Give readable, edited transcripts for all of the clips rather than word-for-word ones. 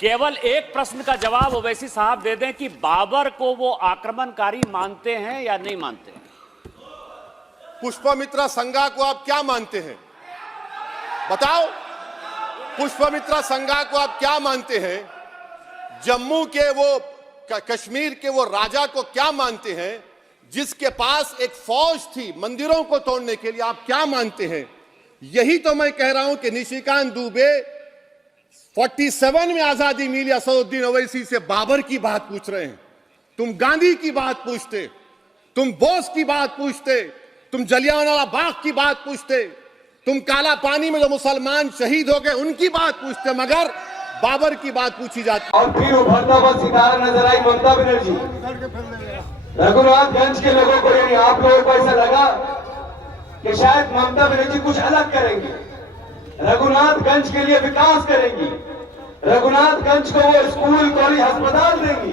केवल एक प्रश्न का जवाब ओवैसी साहब दे दें कि बाबर को वो आक्रमणकारी मानते हैं या नहीं मानते? पुष्पमित्रा संघा को आप क्या मानते हैं? बताओ, पुष्पमित्रा संघा को आप क्या मानते हैं? जम्मू के वो कश्मीर के वो राजा को क्या मानते हैं जिसके पास एक फौज थी मंदिरों को तोड़ने के लिए? आप क्या मानते हैं? यही तो मैं कह रहा हूं कि निशिकांत दुबे 47 में आजादी मिली असदुद्दीन ओवैसी से बाबर की बात पूछ रहे हैं। तुम गांधी की बात पूछते, तुम बोस की बात पूछते, तुम जलियांवाला बाग की बात पूछते, तुम काला पानी में जो मुसलमान शहीद हो गए उनकी बात पूछते, मगर बाबर की बात पूछी जाती। और फिर उभरता हुआ सितारा नजर आई ममता बनर्जी। रघुनाथगंज के लोगों को, यानी आप लोगों को ऐसा लगा कि शायद ममता बनर्जी कुछ अलग करेंगी, रघुनाथगंज के लिए विकास करेंगी, रघुनाथगंज को वो स्कूल कॉलेज अस्पताल देंगी।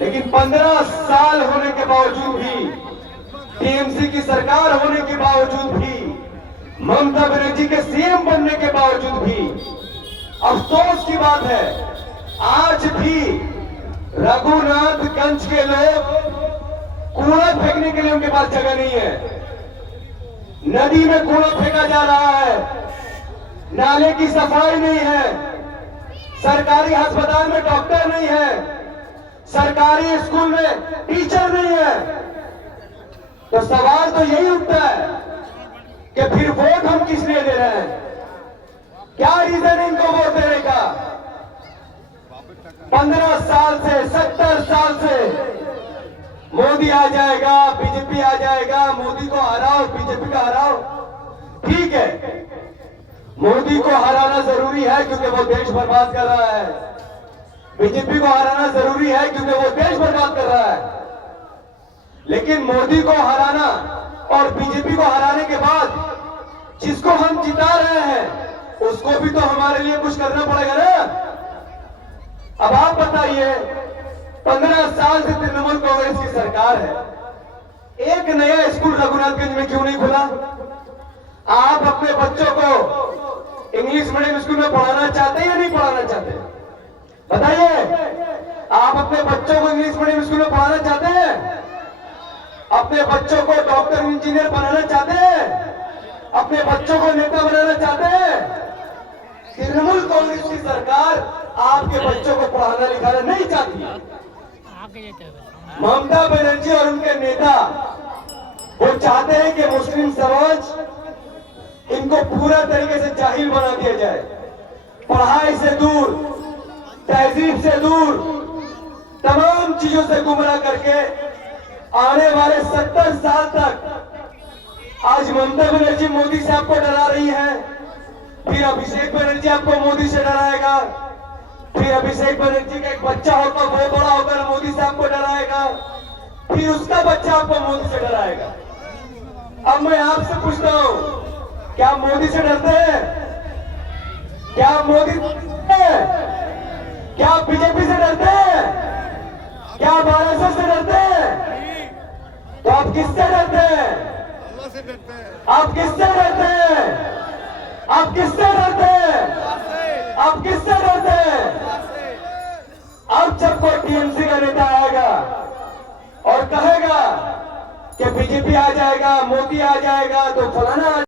लेकिन 15 साल होने के बावजूद भी, टीएमसी की सरकार होने के बावजूद भी, ममता बनर्जी के सीएम बनने के बावजूद भी अफसोस की बात है आज भी रघुनाथगंज के लोग कूड़ा फेंकने के लिए उनके पास जगह नहीं है। नदी में कूड़ा फेंका जा रहा है, नाले की सफाई नहीं है, सरकारी अस्पताल में डॉक्टर नहीं है, सरकारी स्कूल में टीचर नहीं है। तो सवाल तो यही उठता है कि फिर वोट हम किस लिए दे रहे हैं? क्या रीजन इनको वोट देने का? 15 साल से, 70 साल से मोदी आ जाएगा, बीजेपी आ जाएगा, मोदी को हराओ, बीजेपी को हराओ। ठीक है, मोदी को हराना जरूरी है क्योंकि वो देश बर्बाद कर रहा है, बीजेपी को हराना जरूरी है क्योंकि वो देश बर्बाद कर रहा है। लेकिन मोदी को हराना और बीजेपी को हराने के बाद जिसको हम जिता रहे हैं उसको भी तो हमारे लिए कुछ करना पड़ेगा ना। अब आप बताइए, 15 साल से तृणमूल कांग्रेस की सरकार है, एक नया स्कूल रघुनाथगंज में क्यों नहीं खुला? आप अपने बच्चों को इंग्लिश मीडियम स्कूल में पढ़ाना चाहते हैं या नहीं पढ़ाना चाहते? बताइए, आप अपने बच्चों को इंग्लिश मीडियम स्कूल में पढ़ाना चाहते हैं? अपने बच्चों को डॉक्टर इंजीनियर बनाना चाहते हैं? अपने बच्चों को नेता बनाना चाहते हैं? तृणमूल कांग्रेस की सरकार आपके बच्चों को पढ़ाना लिखाना नहीं चाहती। ममता बनर्जी और उनके नेता वो चाहते हैं कि मुस्लिम समाज इनको पूरा तरीके से जाहिल बना दिया जाए, पढ़ाई से दूर, तहजीब से दूर, तमाम चीजों से गुमराह करके आने वाले 70 साल तक आज ममता बनर्जी मोदी से आपको डरा रही है, फिर अभिषेक बनर्जी आपको मोदी से डराएगा, फिर अभिषेक बनर्जी का एक बच्चा होगा वो बड़ा होकर मोदी से आपको डराएगा, फिर उसका बच्चा आपको मोदी से डराएगा। अब मैं आपसे पूछता हूं, क्या मोदी से डरते हैं? क्या मोदी क्या बीजेपी से डरते हैं? क्या आरएसएस से डरते हैं? तो आप किससे डरते हैं? आप किससे डरते हैं? आप किससे डरते हैं? आप किससे डरते हैं? अब जब कोई टीएमसी का नेता आएगा और कहेगा कि बीजेपी आ जाएगा, मोदी आ जाएगा, तो फलाना